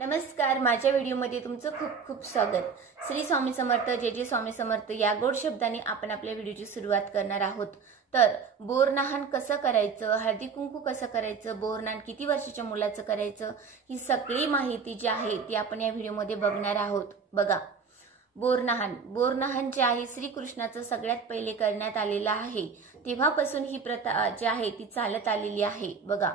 नमस्कार, माझ्या व्हिडिओमध्ये तुमचं खूप खूप स्वागत। श्री स्वामी समर्थ, जय जय स्वामी समर्थ या गोड शब्दांनी आपण आपल्या व्हिडिओची सुरुवात करणार आहोत। तर बोरनाहन कसं करायचं, हळदी कुंकू कसं करायचं, बोरनाहन किती वर्षाच्या मुलाचं करायचं, ही सगळी माहिती जी आहे ती आपण या व्हिडिओमध्ये बघणार आहोत। बघा, बोरनाहन जे आहे श्रीकृष्णाचं सगळ्यात पहिले करण्यात आलेलं आहे। तेव्हापासून ही प्रथा जी आहे ती चालत आलेली आहे। बघा,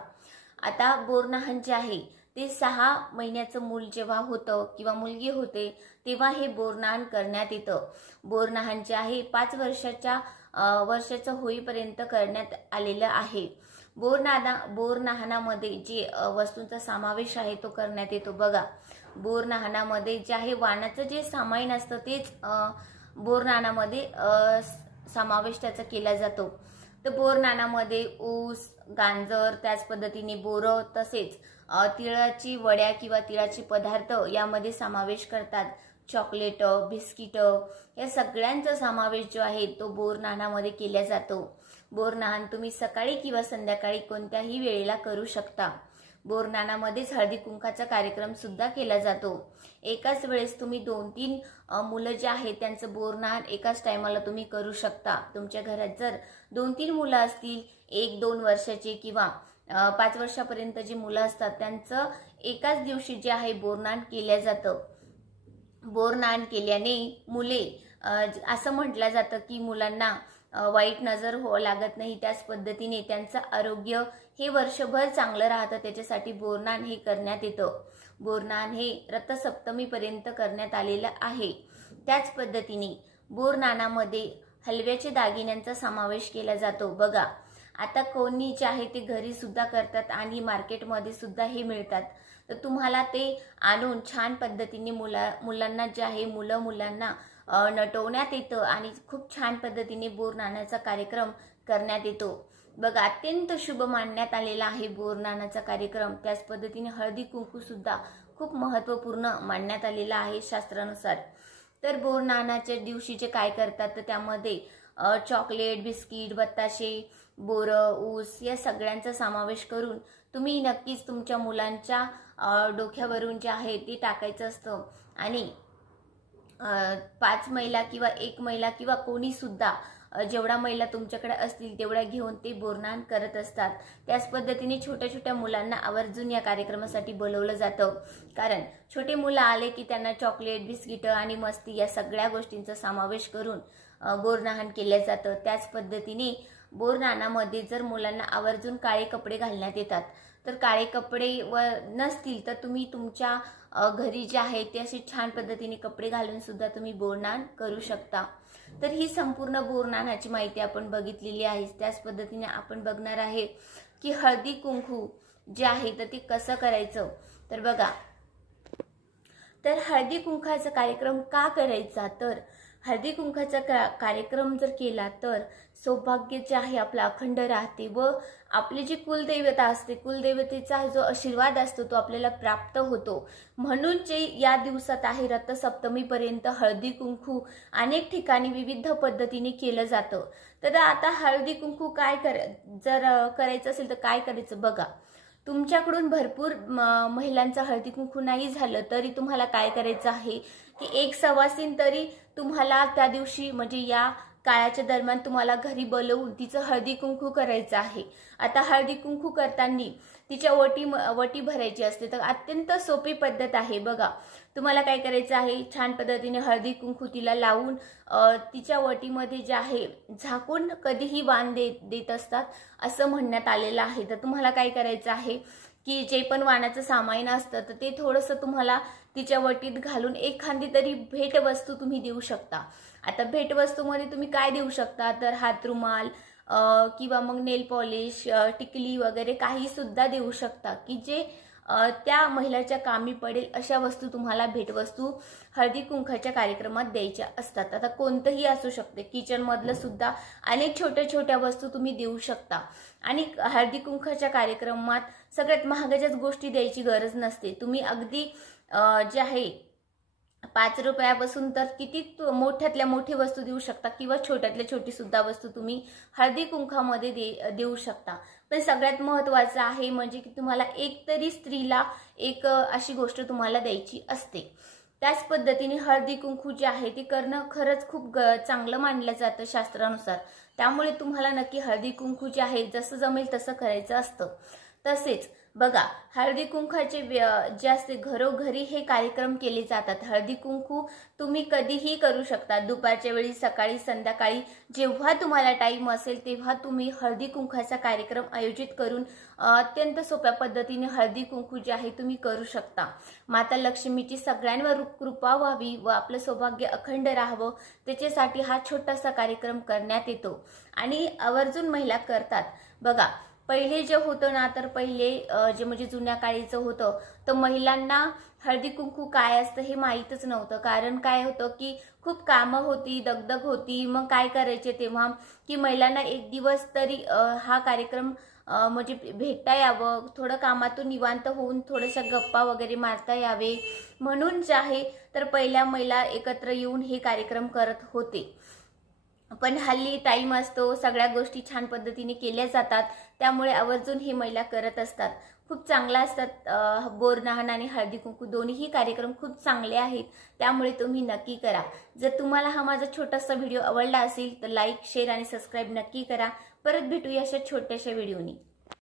आता बोरनाहन जे आहे ते 6 महिन्याचं मूल जेव्हा होतं किंवा मुलगी होते तेव्हा हे बोरनाहन करण्यात येतं। बोरनाहन जे आहे 5 वर्षाचं होईपर्यंत करण्यात आलेलं आहे। बोरनाहनामध्ये जे वस्तूंचा समावेश आहे तो करण्यात येतो। बघा, बोरनाहनामध्ये जे आहे वाणाचं जे सामाईन असतं तेच बोरनाहनामध्ये समावेश त्याचा केला जातो। तर बोरनाहनामध्ये ऊस, गांजर, त्याच पद्धतीने बोरं, तसेच तिळाची वड्या किंवा तिळाचे पदार्थ यामध्ये समावेश करतात। चॉकलेट, बिस्किट या सगळ्यांचा समावेश जो आहे तो बोरनाहनामध्ये केला जातो। बोरनाहन तुम्ही सकाळी किंवा संध्याकाळी कोणत्याही वेळेला करू शकता। बोरनाहनामध्येच हळदी कुंकाचा कार्यक्रम सुद्धा केला जातो। एकाच वेळेस तुम्ही 2-3 मुलं जे आहेत त्यांचं बोरनाहन एकाच टायमाला तुम्ही करू शकता। तुमच्या घरात जर 2-3 मुलं असतील, 1-2 वर्षाचे किंवा 5 वर्षापर्यंत जी मुलं असतात त्यांचं एकाच दिवशी जे आहे बोरनाहन केलं जातं। बोरनाहन केल्याने मुले असं म्हटलं जातं की मुलांना वाईट नजर लागत नाही, त्याच पद्धतीने त्यांचं आरोग्य हे वर्षभर चांगलं राहतं, त्याच्यासाठी बोरनाहन हे करण्यात येतं। बोरनाहन हे रथसप्तमीपर्यंत करण्यात आलेलं आहे। त्याच पद्धतीने बोरनाहनामध्ये हलव्याच्या दागिन्यांचा समावेश केला जातो। बघा, आता कोणी जे आहे ते घरी सुद्धा करतात आणि मार्केटमध्ये सुद्धा हे मिळतात। तर तुम्हाला ते आणून छान पद्धतीने मुलांना जे आहे मुलांना नटवण्यात येतं आणि खूप छान पद्धतीने बोरनाहनाचा कार्यक्रम करण्यात येतो। बघा, अत्यंत शुभ मानण्यात आलेला आहे बोरनाहनाचा कार्यक्रम। त्याच पद्धतीने हळदी कुंकू सुद्धा खूप महत्त्वपूर्ण मानण्यात आलेला आहे शास्त्रानुसार। तर बोरनाहनाच्या दिवशी जे काय करतात तर त्यामध्ये चॉकलेट, बिस्किट, बत्ताशे, बोरं, ऊस या सगळ्यांचा समावेश करून तुम्ही नक्कीच तुमच्या मुलांच्या डोक्यावरून जे आहे ते टाकायचं असतं। आणि 5 महिला किंवा 1 महिला किंवा कोणी सुद्धा जेवढा महिला तुमच्याकडे असतील तेवढ्या घेऊन ते बोरनाहन करत असतात। त्याच पद्धतीने छोट्या छोट्या मुलांना आवर्जून या कार्यक्रमासाठी बोलवलं जातं, कारण छोटे मुलं आले की त्यांना चॉकलेट, बिस्किट आणि मस्ती या सगळ्या गोष्टींचा समावेश करून बोरनाहन केलं जातं। त्याच पद्धतीने बोरनाहनामध्ये जर मुलांना आवर्जून काळे कपडे घालण्यात येतात, तर काळे कपडे नसतील तर तुम्ही तुमच्या घरी जे आहे ते असे छान पद्धतीने कपडे घालून सुद्धा तुम्ही बोरनाहन करू शकता। तर ही संपूर्ण बोरनाहनाची माहिती आपण बघितलेली आहे। त्याच पद्धतीने आपण बघणार आहे की हळदी कुंकू जे आहे तर ते कसं करायचं। तर बघा, तर हळदी कुंकाचा कार्यक्रम का करायचा, तर हळदी कुंकाचा कार्यक्रम जर केला तर सौभाग्य जे आहे आपलं अखंड राहते व आपली जी कुलदैवता असते, कुलदैवतेचा जो आशीर्वाद असतो तो आपल्याला प्राप्त होतो। म्हणून जे या दिवसात आहे रथसप्तमीपर्यंत हळदी कुंकू अनेक ठिकाणी विविध पद्धतीने केलं जातं। तर आता हळदी कुंकू जर करायचं असेल तर काय करायचं, बघा, तुमच्याकडून भरपूर महिलांचा हळदी कुंकू नाही झालं तरी तुम्हाला काय करायचं आहे की एक सवासीन तरी तुम्हाला त्या दिवशी म्हणजे या काळाच्या दरम्यान तुम्हाला घरी बोलवून तिचं हळदी कुंकू करायचं आहे। आता हळदी कुंकू करताना तिच्या वटी भरायची असते, तर अत्यंत सोपी पद्धत आहे। बघा, तुम्हाला काय करायचं आहे, छान पद्धतीने हळदी कुंकू तिला लावून तिच्या वटीमध्ये जे आहे झाकून कधीही वाण देत असतात असं म्हणण्यात आलेलं आहे। तर तुम्हाला काय करायचं आहे की जे पण वाणाचं सामाईन असतं तर ते थोडंसं तुम्हाला तिच्या वटीत घालून एखादी तरी भेटवस्तू तुम्ही देऊ शकता। आता भेटवस्तूमध्ये तुम्ही काय देऊ शकता, तर हातरुमाल किंवा मग नेल पॉलिश, टिकली वगैरे काही सुद्धा देऊ शकता की जे त्या महिलाच्या कामी पडेल अशा वस्तू तुम्हाला भेटवस्तू हळदी कुंकाच्या कार्यक्रमात द्यायच्या असतात। आता कोणतंही असू शकते, किचन मधलं सुद्धा अनेक छोट्या छोट्या वस्तू तुम्ही देऊ शकता। आणि हळदी कुंकाच्या कार्यक्रमात सगळ्यात महागाच्याच गोष्टी द्यायची गरज नसते। तुम्ही अगदी जे आहे 5 रुपयापासून तर किती मोठ्यातल्या मोठी वस्तू देऊ शकता किंवा छोट्यातल्या छोटी सुद्धा वस्तू तुम्ही हळदी कुंकामध्ये देऊ शकता। पण सगळ्यात महत्त्वाचं आहे म्हणजे की तुम्हाला एक तरी स्त्रीला एक अशी गोष्ट तुम्हाला द्यायची असते। त्याच पद्धतीने हळदी कुंकू जे आहे ते करणं खरंच खूप चांगलं मानलं जातं शास्त्रानुसार। त्यामुळे तुम्हाला नक्की हळदी कुंकू जे आहे जसं जमेल तसं करायचं असतं। तसेच बघा, हळदी कुंकाचे जे असते घरोघरी हे कार्यक्रम केले जातात। हळदी कुंकू तुम्ही कधीही करू शकता, दुपारच्या वेळी, सकाळी, संध्याकाळी, जेव्हा तुम्हाला टाइम असेल तेव्हा तुम्ही हळदी कुंकाचा कार्यक्रम आयोजित करून अत्यंत सोप्या पद्धतीने हळदी कुंकू जे आहे तुम्ही करू शकता। माता लक्ष्मीची सगळ्यांवर कृपा व्हावी व आपलं सौभाग्य अखंड राहावं त्याच्यासाठी हा छोटासा कार्यक्रम करण्यात येतो आणि आवर्जून महिला करतात। बघा, पहिले जे होतं ना, तर पहिले जे म्हणजे जुन्या काळीचं होतं तर महिलांना हळदी कुंकू काय असतं हे माहीतच नव्हतं। कारण काय होतं की खूप कामं होती, दगदग होती, मग काय करायचे तेव्हा की महिलांना एक दिवस तरी हा कार्यक्रम म्हणजे भेटता यावं, थोडं कामातून निवांत होऊन थोड्याशा गप्पा वगैरे मारता यावे म्हणून जे आहे तर पहिल्या महिला एकत्र येऊन हे कार्यक्रम करत होते। पण हल्ली टाइम असतो, सगळ्या गोष्टी छान पद्धतीने केल्या जातात, त्यामुळे आवर्जून ही महिला करत असतात। खूप चांगला असतात बोरनाहन आणि हळदी कुंकू दोन्हीही कार्यक्रम खूप चांगले आहेत, त्यामुळे तुम्ही नक्की करा। जर तुम्हाला हा माझा छोटासा व्हिडिओ आवडला असेल तर लाईक, शेअर आणि सबस्क्राईब नक्की करा। परत भेटूया अशा छोट्याशा व्हिडिओनी।